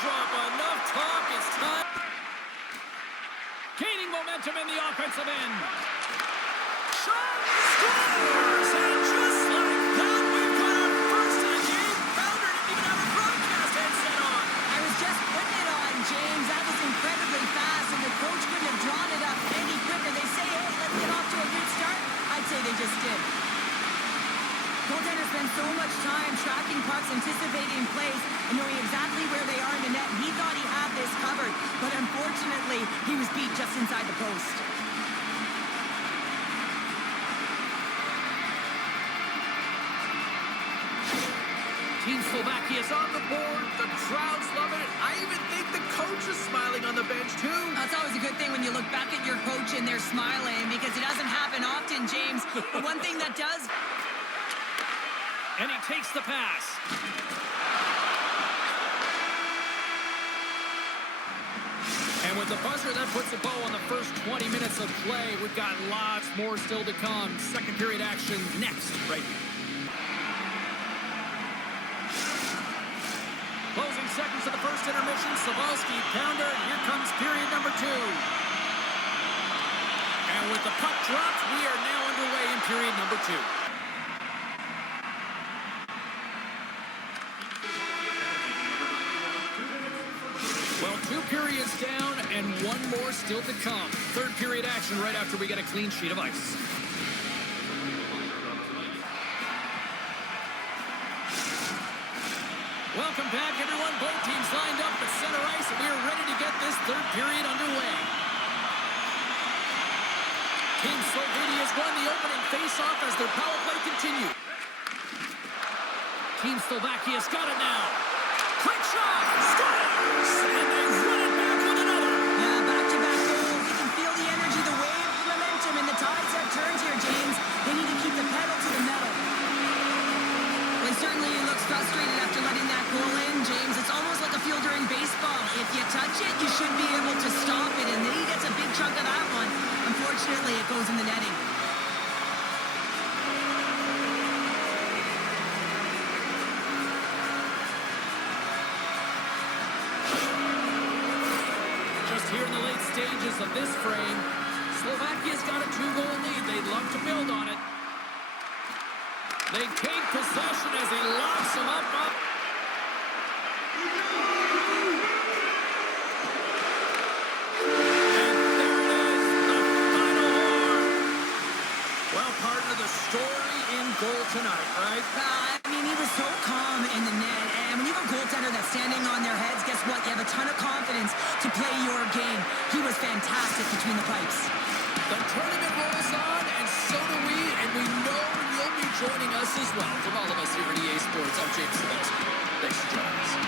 drop. Enough talk. It's time. Gaining momentum in the offensive end. Shot scores! And just like that, we've got our first in the game. Founder didn't even have a broadcast headset on. I was just putting it on, James. That was incredibly fast, and the coach couldn't have drawn it up any quicker. They say, hey, let's get off to a good start. I'd say they just did. Goaltenders spend so much time tracking pucks, anticipating plays, and knowing exactly where they are in the net. And he thought he had this covered, but unfortunately, he was beat just inside the post. Team Slovakia is on the board. The crowd's loving it. I even think the coach is smiling on the bench, too. That's always a good thing when you look back at your coach and they're smiling, because it doesn't happen often, James. But one thing that does... And he takes the pass. And with the buzzer, that puts a bow on the first 20 minutes of play. We've got lots more still to come. Second period action next, right here. Closing seconds of the first intermission. Savalsky, pounder. Here comes period number 2. And with the puck dropped, we are now underway in period number 2. Well, 2 periods down and 1 more still to come. Third period action right after we get a clean sheet of ice. Welcome back, everyone. Both teams lined up at center ice, and we are ready to get this third period underway. Team Slovenia has won the opening face-off as their power play continues. Team Slovakia's got it now. Quick shot! Scores! And they run it back with another. Yeah, back-to-back goals. You can feel the energy, the wave, the momentum, and the tides have turned here, James. They need to keep the pedal to the metal. Well, certainly he looks frustrated after letting that goal in, James. It's almost like a field during baseball. If you touch it, you should be able to stop it, and then he gets a big chunk of that one. Unfortunately, it goes in the netting. Here in the late stages of this frame, Slovakia's got a 2-goal lead. They'd love to build on it. They gain possession as he locks him up. And there it is, the final horn. Well, partner, the story in goal tonight, right? I mean, he was so calm in the net. And when you have a goaltender that's standing on their heads, guess what? You have a ton of confidence to play your game. He was fantastic between the pipes. The tournament rolls on, and so do we, and we know you'll be joining us as well. From all of us here at EA Sports, I'm James Savalsky. Thanks for joining us.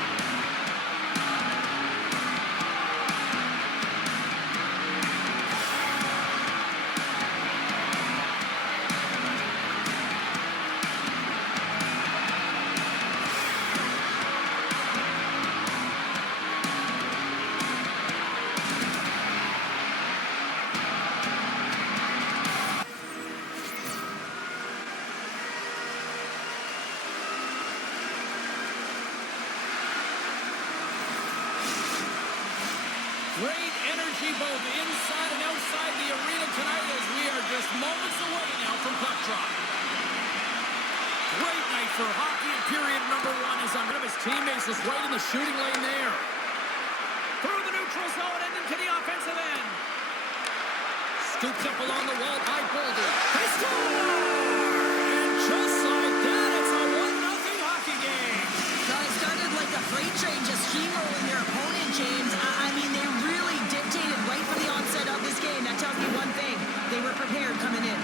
Great energy both inside and outside the arena tonight as we are just moments away now from puck drop. Great night for hockey, and period number 1 is on. One of his teammates was right in the shooting lane there. Through the neutral zone and into the offensive end. Scooped up along the wall by Boulder. They score! And just like that, it's a 1-0 hockey game. It started like a freight train just steamrolling their opponent, James. I mean, they really dictated right from the onset of this game. That tells me one thing. They were prepared coming in.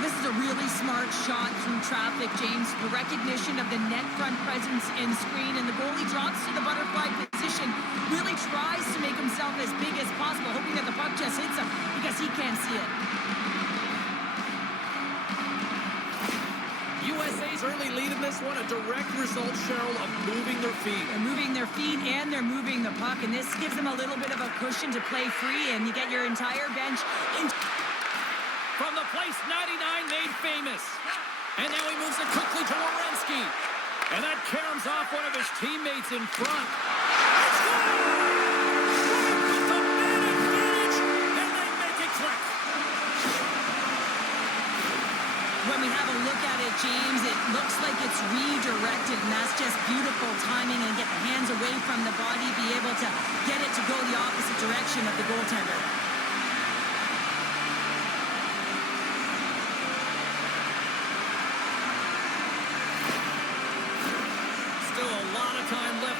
This is a really smart shot through traffic, James. The recognition of the net front presence and screen, and the goalie drops to the butterfly position, really tries to make himself as big as possible, hoping that the puck just hits him because he can't see it. USA's early lead in this one, a direct result, Cheryl, of moving their feet. They're moving their feet and they're moving the puck, and this gives them a little bit of a cushion to play free, and you get your entire bench in. From the place 99 made famous. And now he moves it quickly to Werenski. And that caroms off one of his teammates in front. It's good! With the man advantage, and they make it click. When we have a look at it, James, it looks like it's redirected, and that's just beautiful timing, and get the hands away from the body, be able to get it to go the opposite direction of the goaltender.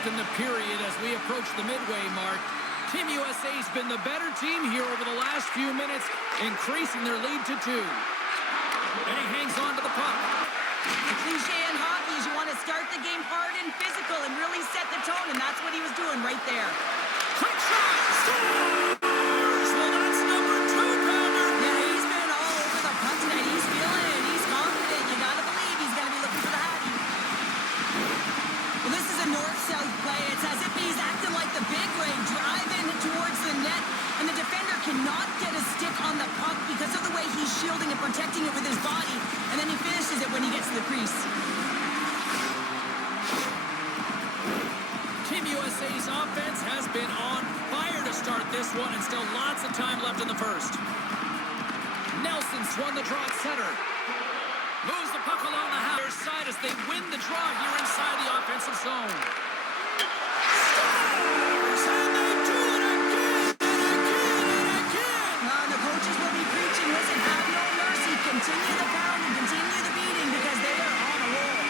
In the period as we approach the midway mark. Team USA's been the better team here over the last few minutes, increasing their lead to 2. And he hangs on to the puck. The cliche in hockey is you want to start the game hard and physical and really set the tone, and that's what he was doing right there. Quick shot! Scores! Well, that's number 2-pounder. Yeah, he's been all over the puck tonight. He's feeling it. He's confident. You got to believe he's going to be looking for the hattie. Well, this is a north-south play. It's as if he's acting like the big rig, driving towards the net, and the defender cannot get a stick on the puck because of the way he's shielding and protecting it with his body, and then he finishes it when he gets to the crease. Team USA's offense has been on fire to start this one, and still lots of time left in the first. Nelson's won the draw at center. Moves the puck along the half side as they win the draw here inside the offensive zone. Scores! And they do it again and again and again! The coaches will be preaching, listen, have no mercy. Continue the pounding, continue the beating, because they are on a roll.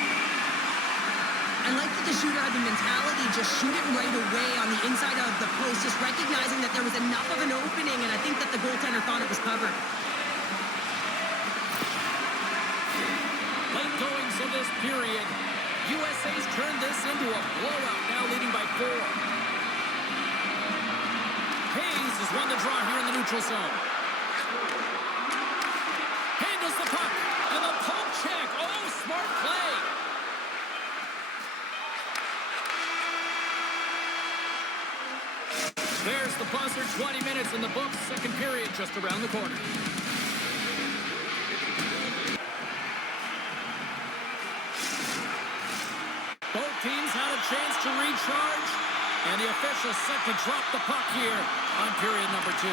I like that the shooter had the mentality, just shoot it right away on the inside of the post, just recognizing that there was enough of an opening, and I think that the goaltender thought it was covered. Late goings in this period. USA's turned this into a blowout, now leading by 4. Hayes has won the draw here in the neutral zone. Handles the puck, and the poke check. Oh, smart play. There's the buzzer, 20 minutes in the books. Second period just around the corner. Both teams had a chance to recharge, and the officials set to drop the puck here on period number 2.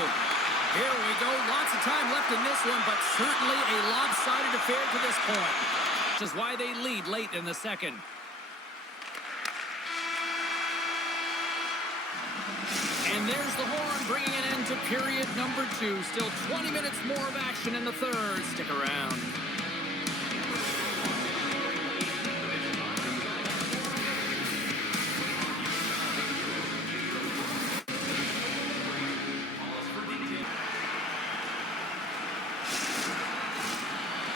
Here we go. Lots of time left in this one, but certainly a lopsided affair to this point. Which is why they lead late in the second. And there's the horn bringing an end to period number 2. Still 20 minutes more of action in the third. Stick around.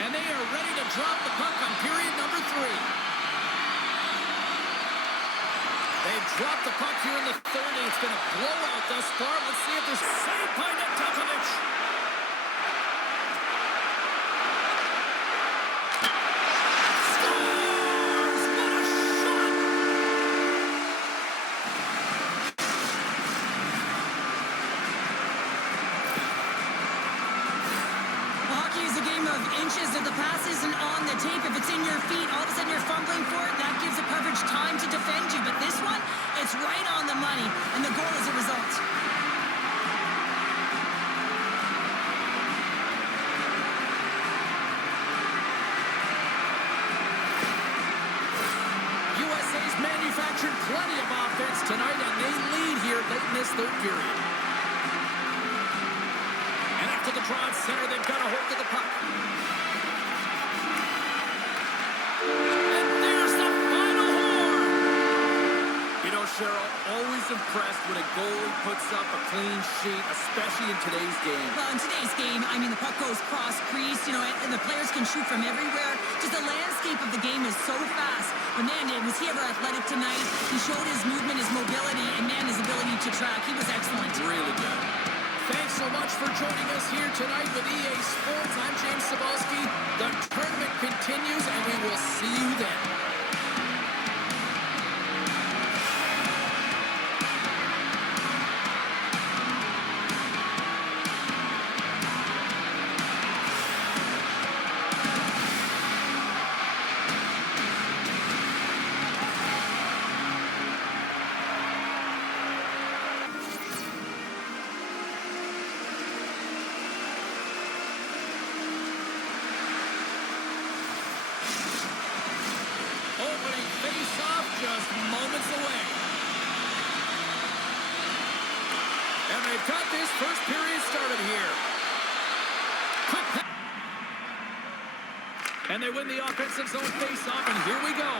And they are ready to drop the puck on period number 3. They've dropped the puck here in the third, and it's been a blowout thus far. Let's see if there's saved by Nezapomeňte. Scores! What a shot! Hockey is a game of inches, and the pass isn't on the tape. If it's in your feet, all of a sudden you're fumbling for it. That gives a coverage time to defend you. But this one, it's right on the money, and the goal is a result. USA's manufactured plenty of offense tonight, and they lead here late in this third period. And after the draw at center, they've got a hold of the puck. And there's the final horn! You know, Cheryl, always impressed when a goalie puts up a clean sheet, especially in today's game. Well, in today's game, I mean, the puck goes cross-crease, you know, and the players can shoot from everywhere. Just the landscape of the game is so fast. But, man, was he ever athletic tonight? He showed his movement, his mobility, and, man, his ability to track. He was excellent. Really good. Thanks so much for joining us here tonight with EA Sports. I'm James Cybulski. The tournament continues, and we will see you then. just moments away. And they've got this first period started here. Quick pass. And they win the offensive zone face-off, and here we go.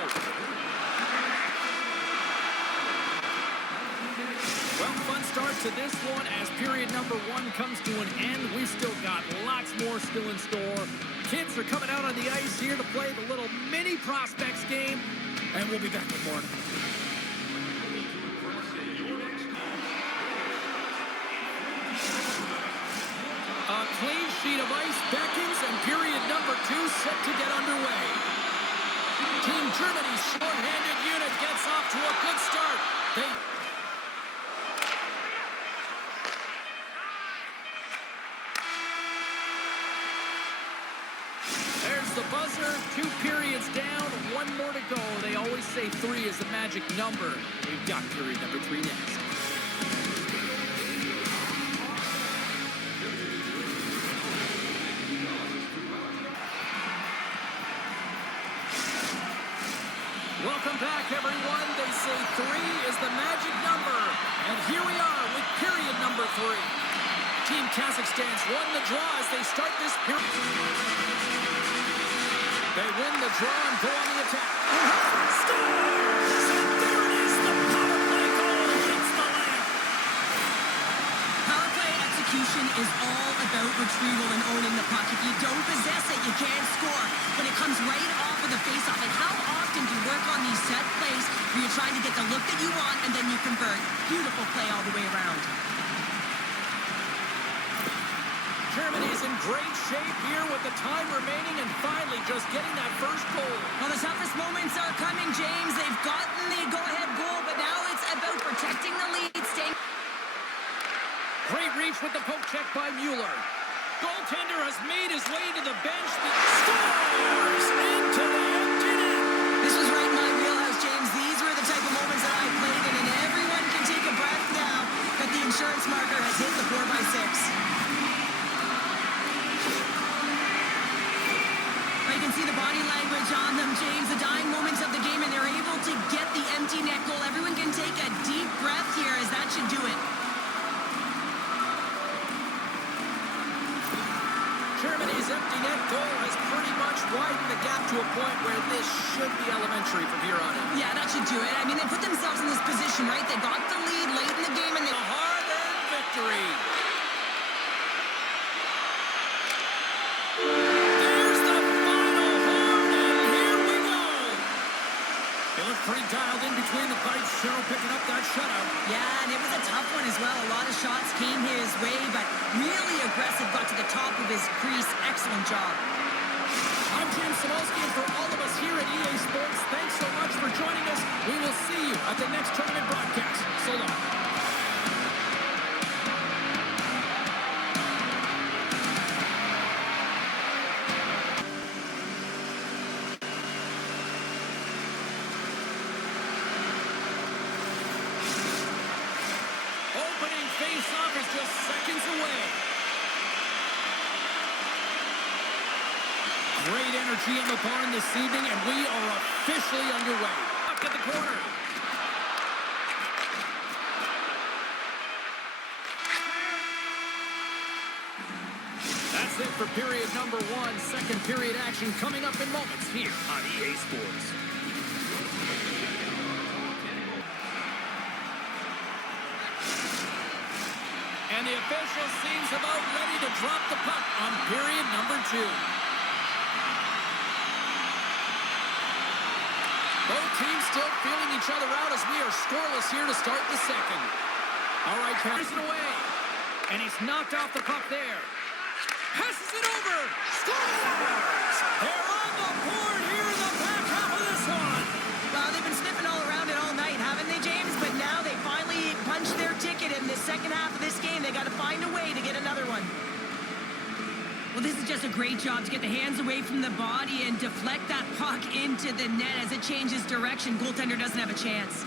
Well, fun start to this one as period number one comes to an end. We've still got lots more still in store. Kids are coming out on the ice here to play the little mini prospects game, and we'll be back with more. A clean sheet of ice beckons, and period number two set to get underway. Team Germany's short-handed unit gets off to a good start. There's the buzzer. 2 periods down, 1 more to go. They always say 3 is the magic number. We've got period number 3 next. Welcome back, everyone. They say 3 is the magic number. And here we are with period number 3. Team Kazakhstan's won the draw as they start this period. They win the draw and go on the attack. Scores! And there it is, the power play goal hits the lamp. Power play execution is all about retrieval and owning the puck. If you don't possess it, you can't score. But it comes right off of the faceoff. And how often do you work on these set plays where you're trying to get the look that you want and then you convert? Beautiful play all the way around. Germany's in great shape here with the time remaining and finally just getting that first goal. Well, the toughest moments are coming, James. They've gotten the go-ahead goal, but now it's about protecting the lead, staying... Great reach with the poke check by Mueller. Goaltender has made his way to the bench. Scores into the empty net. This was right in my wheelhouse, James. These were the type of moments that I played in, and everyone can take a breath now that the insurance marker has hit the 4x6. You can see the body language on them, James, the dying moments of the game, and they're able to get the empty net goal. Everyone can take a deep breath here, as that should do it. Germany's empty net goal has pretty much widened the gap to a point where this should be elementary from here on in. Yeah, that should do it. I mean, they put themselves in this position, right? They got the lead late in the game, and they... A hard-earned victory. Pretty dialed in between the pipes. Cheryl picking up that shutout. Yeah, and it was a tough one as well. A lot of shots came his way, but really aggressive, got to the top of his crease. Excellent job. I'm Jim Samolsky, and for all of us here at EA Sports, thanks so much for joining us. We will see you at the next tournament broadcast. So long. Face-off is just seconds away. Great energy in the barn this evening, and we are officially underway. Up at the corner. That's it for period number 1. Second period action coming up in moments here on EA Sports. And the official seems about ready to drop the puck on period number 2. Both teams still feeling each other out as we are scoreless here to start the second. All right, passes it away. And he's knocked off the puck there. Passes it over. Scores! They're on the board here in the back half of this one. Well, they've been sniffing all around it all night, haven't they, James? But now they finally punched their ticket in the second half of this game. They got to find a way to get another one. Well, this is just a great job to get the hands away from the body and deflect that puck into the net as it changes direction. Goaltender doesn't have a chance.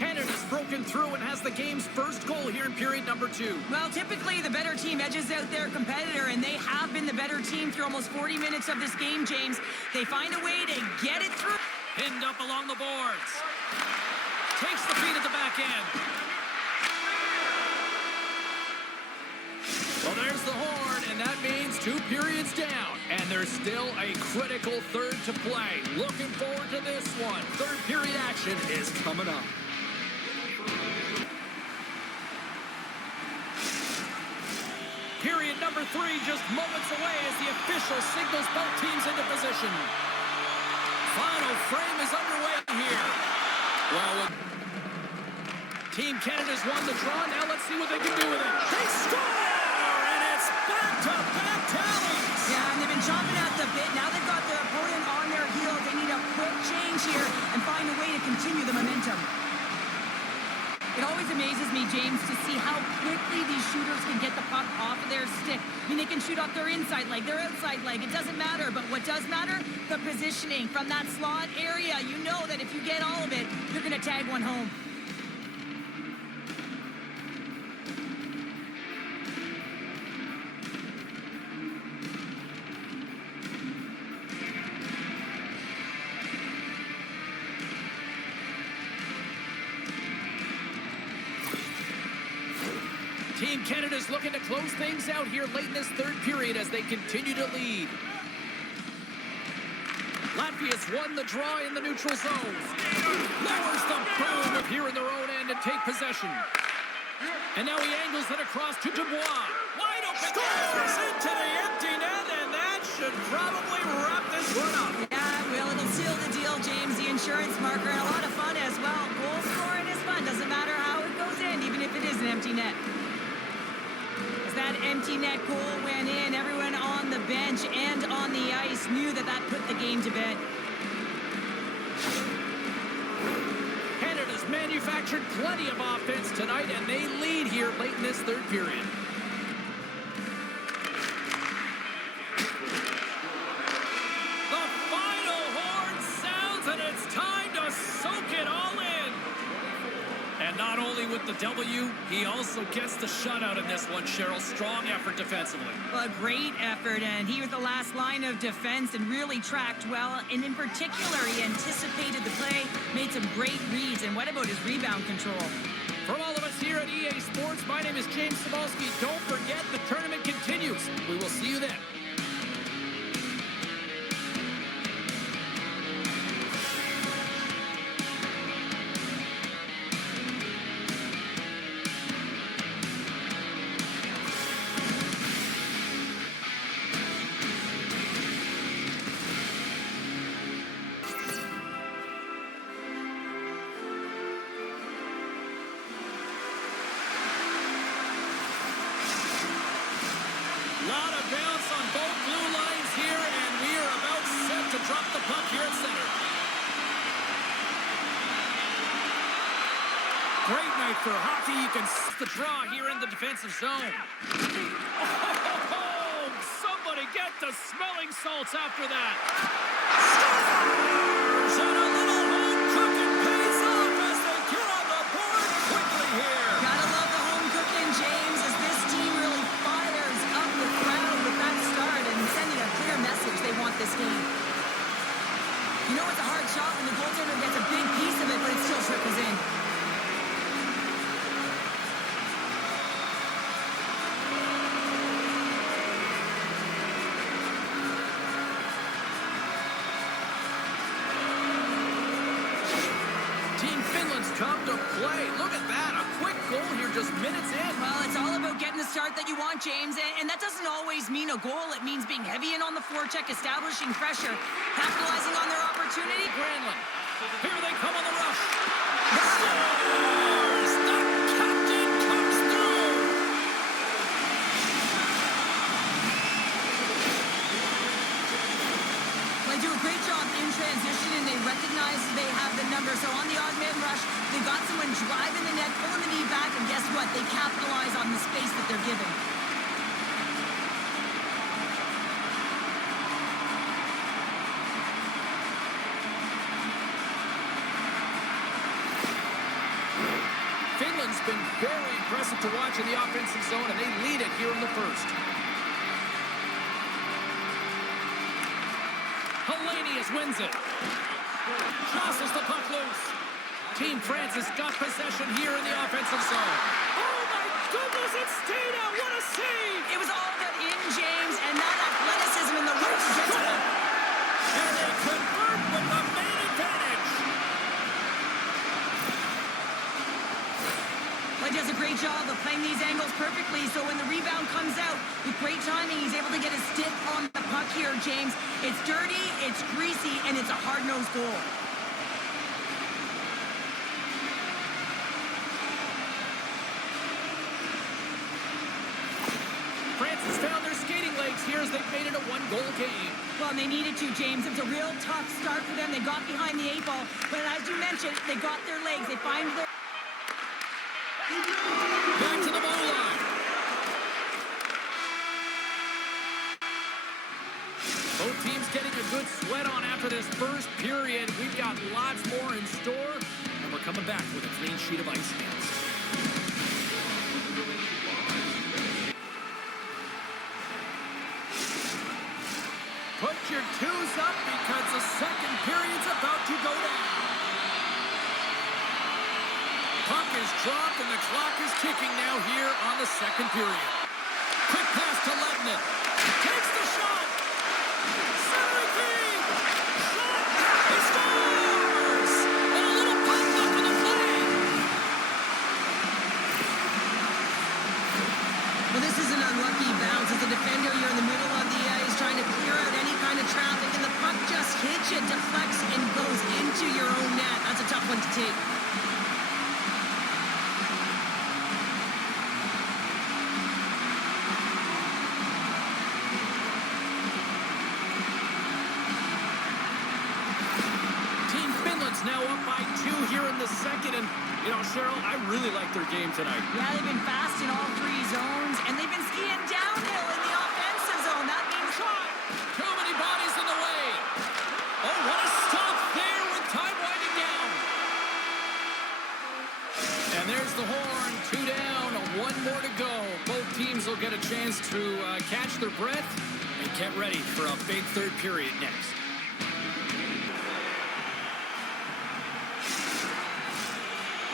Canada's broken broken through and has the game's first goal here in period number 2. Well, typically the better team edges out their competitor, and they have been the better team through almost 40 minutes of this game, James. They find a way to get it through. Pinned up along the boards. Takes the feed at the back end. Well, there's the horn, and that means 2 periods down. And there's still a critical third to play. Looking forward to this one. Third period action is coming up. Period number 3 just moments away as the official signals both teams into position. Final frame is underway here. Well, Team Canada's won the draw. Now let's see what they can do with it. They score! And it's back-to-back tallies! Yeah, and they've been chomping at the bit. Now they've got their opponent on their heels. They need a quick change here and find a way to continue the momentum. It always amazes me, James, to see how quickly these shooters can get the puck off of their stick. I mean, they can shoot off their inside leg, their outside leg. It doesn't matter, but what does matter? The positioning from that slot area. You know that if you get all of it, you're going to tag one home. Team Canada's looking to close things out here late in this third period as they continue to lead. Latvia's won the draw in the neutral zone. Lowers the boom up here in their own end and take possession. And now he angles it across to Dubois. Wide open. Scores into the empty net, and that should probably wrap this one up. Yeah, well, it'll seal the deal, James. The insurance marker, and a lot of fun as well. Goal scoring is fun. Doesn't matter how it goes in, even if it is an empty net. That empty net goal went in. Everyone on the bench and on the ice knew that that put the game to bed. Canada's manufactured plenty of offense tonight, and they lead here late in this third period. The final horn sounds, and it's time to soak it all in. And not only with the W, he also gets the shutout in this one, Cheryl. Strong effort defensively. Well, a great effort, and he was the last line of defense and really tracked well. And in particular, he anticipated the play, made some great reads. And what about his rebound control? From all of us here at EA Sports, my name is James Cebulski. Don't forget, the tournament continues. We will see you then. Lot of bounce on both blue lines here, and we are about set to drop the puck here at center. Great night for hockey. You can see the draw here in the defensive zone. Oh, somebody get the smelling salts after that. Scores! And a little home cooking pays off as they get on the board quickly here. Gotta love the home cooking, James, as this team really fires up the crowd with that start and sending a clear message they want this game. You know it's a hard shot when the goaltender gets a big piece of it, but it still trickles in. Team Finland's come to play. Look at that, a quick goal here just minutes in. Well, it's all about getting the start that you want, James, and that doesn't always mean a goal. It means being heavy in on the forecheck, establishing pressure, capitalizing on their opportunity. Granlund, here they come on the rush. Scores! The captain comes through! They do a great job in transition, and they recognize they have the number. So on the odd man rush, they've got someone driving the net, pulling the knee back, and guess what? They capitalize on the space that they're given. been very impressive to watch in the offensive zone, and they lead it here in the first. Hellenius wins it. Jostles the puck loose. Team France has got possession here in the offensive zone. Oh, my goodness, it's stayed out. What a save! It was all but in, James, and that athleticism in the right to get to them. And they convert with the main advantage. He does a great job of playing these angles perfectly, so when the rebound comes out, with great timing, he's able to get his stick on the puck here, James. It's dirty, it's greasy, and it's a hard-nosed goal. France has found their skating legs here as they've made it a one-goal game. Well, and they needed to, James. It was a real tough start for them. They got behind the 8 ball, but as you mentioned, they got their legs. They find their... Back to the goal line. Both teams getting a good sweat on after this first period. We've got lots more in store, and we're coming back with a clean sheet of ice hands. Put your twos up because the second period's about to go down. Puck is dropped and the clock is ticking now here on the second period. Quick pass to lednym. Takes the shot. Centering feed. Shot. He scores. And a little pop up in the play. Well, this is an unlucky bounce. As a defender, you're in the middle of the ice trying to clear out any kind of traffic, and the puck just hits you, deflects, and goes into your own net. That's a tough one to take. Now up by 2 here in the second, and you know, Cheryl, I really like their game tonight. Yeah, they've been fast in all 3 zones, and they've been skiing downhill in the offensive zone. That means shot. Too many bodies in the way. Oh, what a stop there with time winding down. And there's the horn. 2 down, 1 more to go. Both teams will get a chance to catch their breath and get ready for a big third period next.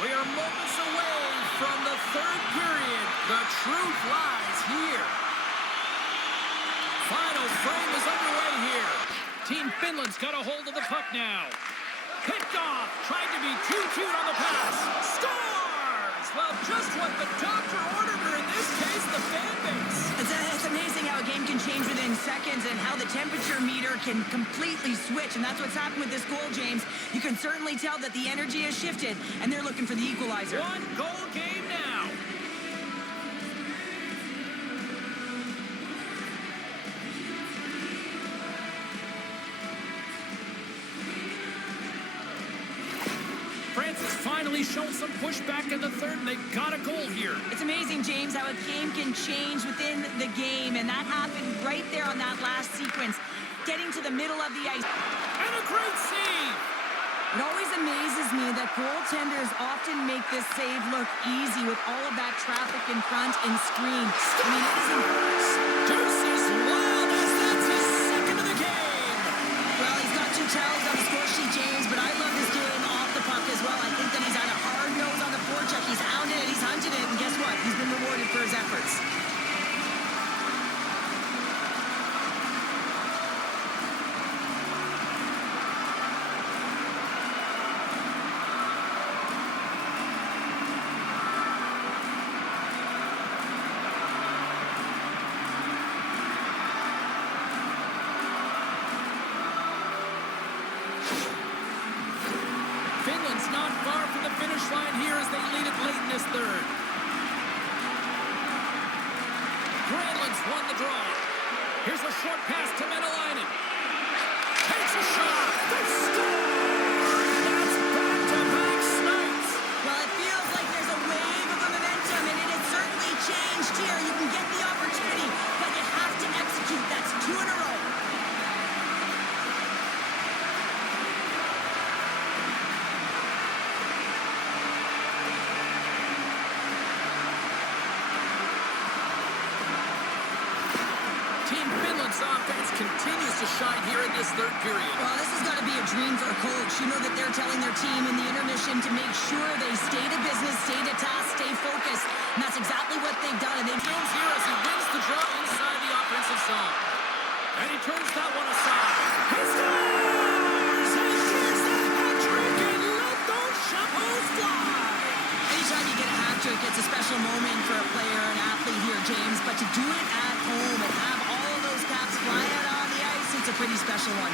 We are moments away from the third period. The truth lies here. Final frame is underway here. Team Finland's got a hold of the puck now. Picked off. Tried to be too cute on the pass. Scores! Well, just what the doctor ordered her, in this case, the fan base. It's amazing how a game can change within seconds and how the temperature meter can completely switch, and that's what's happened with this goal, James. You can certainly tell that the energy has shifted, and they're looking for the equalizer. 1-goal game now. France has finally shown some pushback in the third, and they got a goal here. It's amazing, James, how a game can change within the game, and that happened right there on that last sequence, getting to the middle of the ice. And a great save! It always amazes me that goaltenders often make this save look easy with all of that traffic in front and screen. I mean, it isn't... Deuces wild as that's his second of the game! Well, he's got 2 tallies on the score sheet, James, but I love his game off the puck as well. I think that he's had a hard nose on the forecheck. He's hounded it, he's hunted it, and guess what? He's been rewarded for his efforts. Finland's not far from the finish line here as they lead it late in this third. Granlund's won the draw. Here's a short pass to Menelainen. Takes a shot. They score! That's back-to-back snipes. Well, it feels like there's a wave of momentum, and it has certainly changed here. You can get the opportunity, but you have to execute. That's 2 in a row. Team Finland's offense continues to shine here in this third period. Well, this has got to be a dream for a coach. You know that they're telling their team in the intermission to make sure they stay to business, stay to task, stay focused. And that's exactly what they've done. And they Jones here as he wins the draw inside the offensive zone. And he turns that one aside. He scores! He gets the hat-trick and let those shovels fly! Anytime you get a hat trick, it's a special moment for a player, an athlete here, James. But to do it at home and have all of those caps flying out on the ice, it's a pretty special one.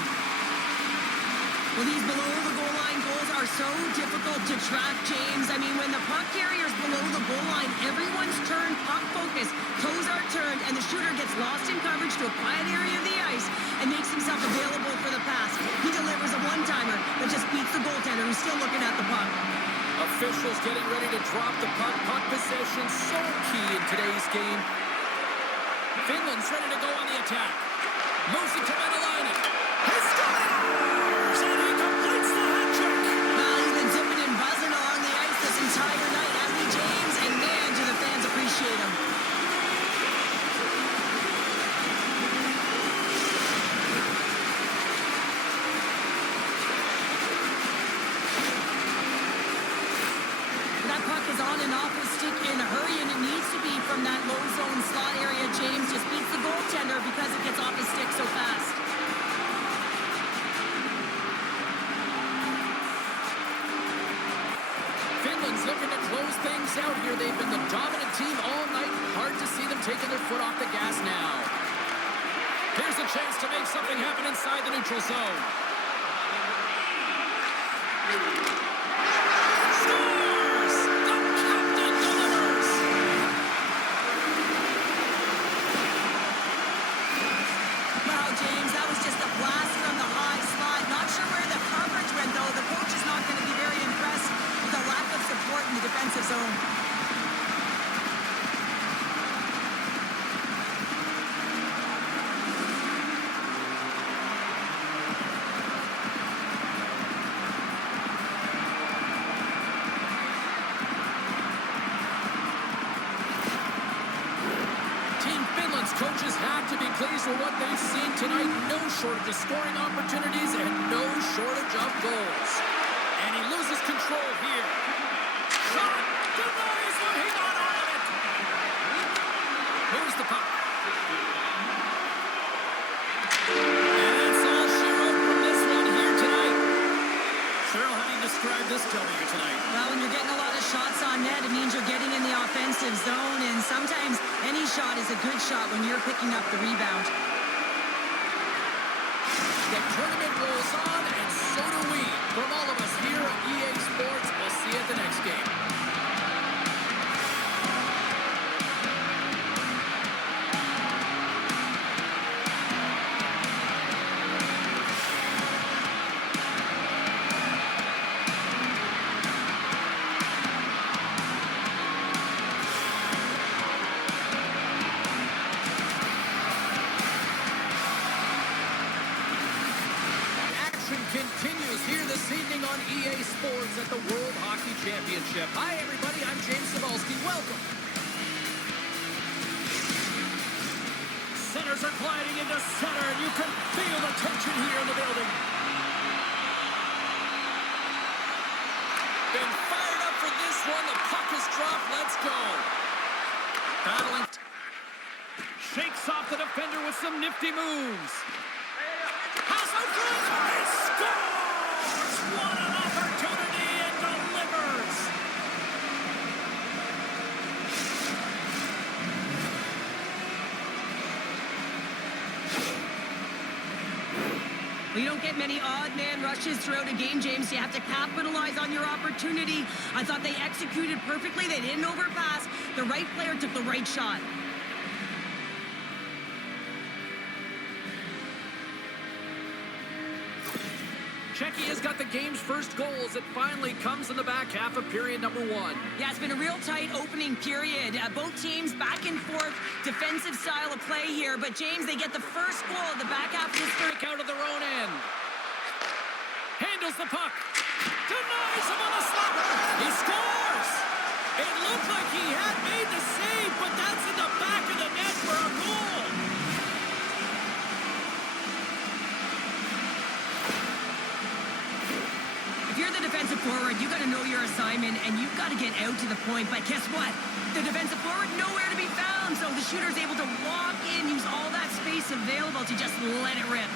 Well, these below-the-goal line goals are so difficult to track, James. I mean, when the puck carrier's below the goal line, everyone's turned puck focus, toes are turned, and the shooter gets lost in coverage to a quiet area of the ice and makes himself available for the pass. He delivers a one-timer that just beats the goaltender who's still looking at the puck. Officials getting ready to drop the puck. Puck possession so key in today's game. Finland's ready to go on the attack. Moves it to Venäläinen. He scores! And he completes the hat trick! Well, he's been zipping and buzzing along the ice this entire night, hasn't he, James? And man, do the fans appreciate him. That puck is on and off his stick in a hurry, and it needs to be from that low zone slot area. James just beats the goaltender because it gets off his stick so fast. Finland's looking to close things out here. They've been the dominant team all night. Hard to see them taking their foot off the gas now. Here's a chance to make something happen inside the neutral zone. Scores! The captain delivers! Wow, James, that was just a blast from the high slot. Not sure where the coverage went, though. The coach is not going to be very impressed with the lack of support in the defensive zone. Team Finland's coaches have to be pleased with what they've seen tonight. No shortage of scoring opportunities and no shortage of goals. And he loses control here. Shot! Denies what he got out of it! Moves the puck. And that's all she wrote from this one here tonight. Cheryl, how do you describe this W tonight? Well, when you're getting a lot of shots on net, it means you're getting in the offensive zone, and sometimes any shot is a good shot when you're picking up the rebound. The tournament rolls on, and so do we. From all of us here at EA Sports, we'll see you at the next game. Continues here this evening on EA Sports at the World Hockey Championship. Hi, everybody. I'm James Cebulski. Welcome. Centers are gliding into center, and you can feel the tension here in the building. Been fired up for this one. The puck is dropped. Let's go. Battling. Shakes off the defender with some nifty moves. Pass out front. He scores! What an opportunity and delivers! Well, you don't get many odd man rushes throughout a game, James. You have to capitalize on your opportunity. I thought they executed perfectly. They didn't overpass. The right player took the right shot. Czechia has got the game's first goals. It finally comes in the back half of period number one. Yeah, it's been a real tight opening period. Both teams back and forth, defensive style of play here. But, James, they get the first goal of the back half of this third. Out of their own end. Handles the puck. Denies him on the slapper. He scores! It looked like he had made the save, but that's in the back of the net for a goal. defensive forward, you got to know your assignment, and you've got to get out to the point. But guess what? The defensive forward, nowhere to be found. So the shooter's able to walk in, use all that space available to just let it rip.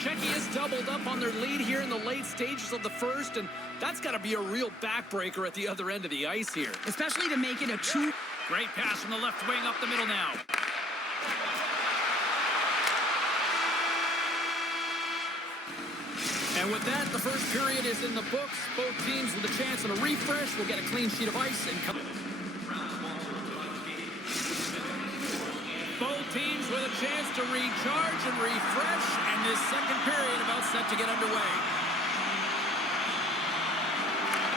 Czechia has doubled up on their lead here in the late stages of the first, and that's got to be a real backbreaker at the other end of the ice here. Especially to make it a true... Great pass from the left wing up the middle now. And with that, the first period is in the books. Both teams with a chance at a refresh will get a clean sheet of ice and come... Both teams with a chance to recharge and refresh, and this second period about set to get underway.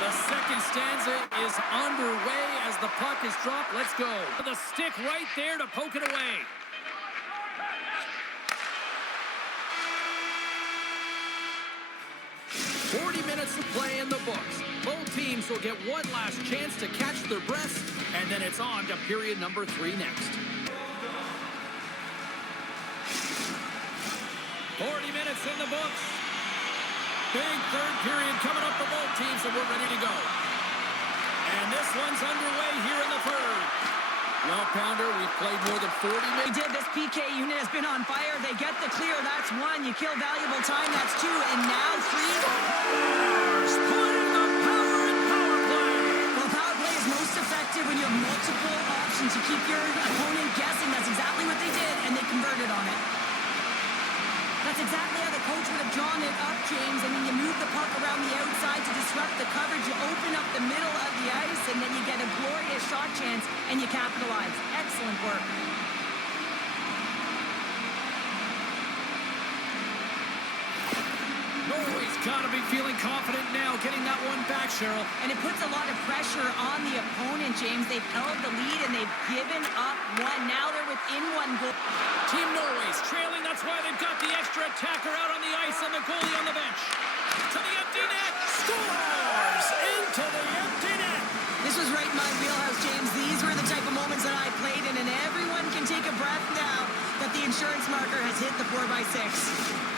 The second stanza is underway as the puck is dropped. Let's go. The stick right there to poke it away. Minutes to play in the books. Both teams will get one last chance to catch their breaths, and then it's on to period number 3 next. 40 minutes in the books. Big third period coming up for both teams, and we're ready to go. And this one's underway here in the third. Well, Pounder, we've played more than 40 minutes. We did. This PK unit has been on fire. They get the clear. That's 1. You kill valuable time. That's 2. And now 3. Scores! Putting the power in power play. Well, power play is most effective when you have multiple options to keep your opponent guessing. That's exactly what they did, and they converted on it. That's exactly how the coach would have drawn it up, James. I mean, you move the puck around the outside to disrupt the coverage. You open up the middle of the ice, and then you get a glorious shot chance, and you capitalize. Excellent work. Norway's got to be feeling confident now, getting that one back, Cheryl. And it puts a lot of pressure on the opponent, James. They've held the lead, and they've given up 1. Now they're within 1 goal. Team Norway's trailing. That's why they've got the extra attacker out on the ice and the goalie on the bench. To the empty net. Scores! Into the empty net. This was right in my wheelhouse, James. These were the type of moments that I played in, and everyone can take a breath now that the insurance marker has hit the 4x6.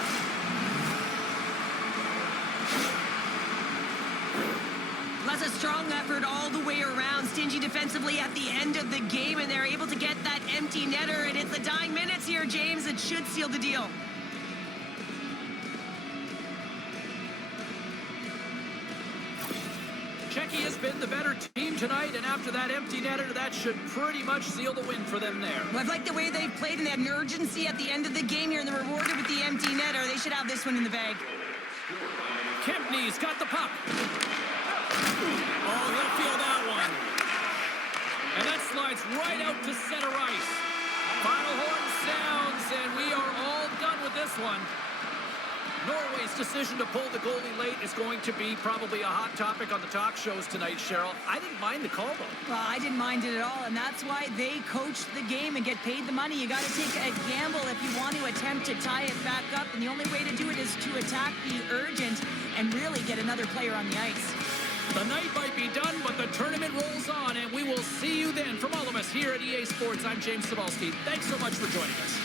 That's a strong effort all the way around. Stingy defensively at the end of the game, and they're able to get that empty netter. And it's the dying minutes here, James. It should seal the deal. Czechia has been the better team tonight, and after that empty netter, that should pretty much seal the win for them there. Well, I've liked the way they've played, and they had an urgency at the end of the game here, and they're rewarded with the empty netter. They should have this one in the bag. Kempney's got the puck. Oh, he'll feel that one. And that slides right out to center ice. Final horn sounds, and we are all done with this one. Norway's decision to pull the goalie late is going to be probably a hot topic on the talk shows tonight, Cheryl. I didn't mind the call, though. Well, I didn't mind it at all, and that's why they coach the game and get paid the money. You got to take a gamble if you want to attempt to tie it back up, and the only way to do it is to attack, be urgent, and really get another player on the ice. The night might be done, but the tournament rolls on, and we will see you then. From all of us here at EA Sports, I'm James Cebulski. Thanks so much for joining us.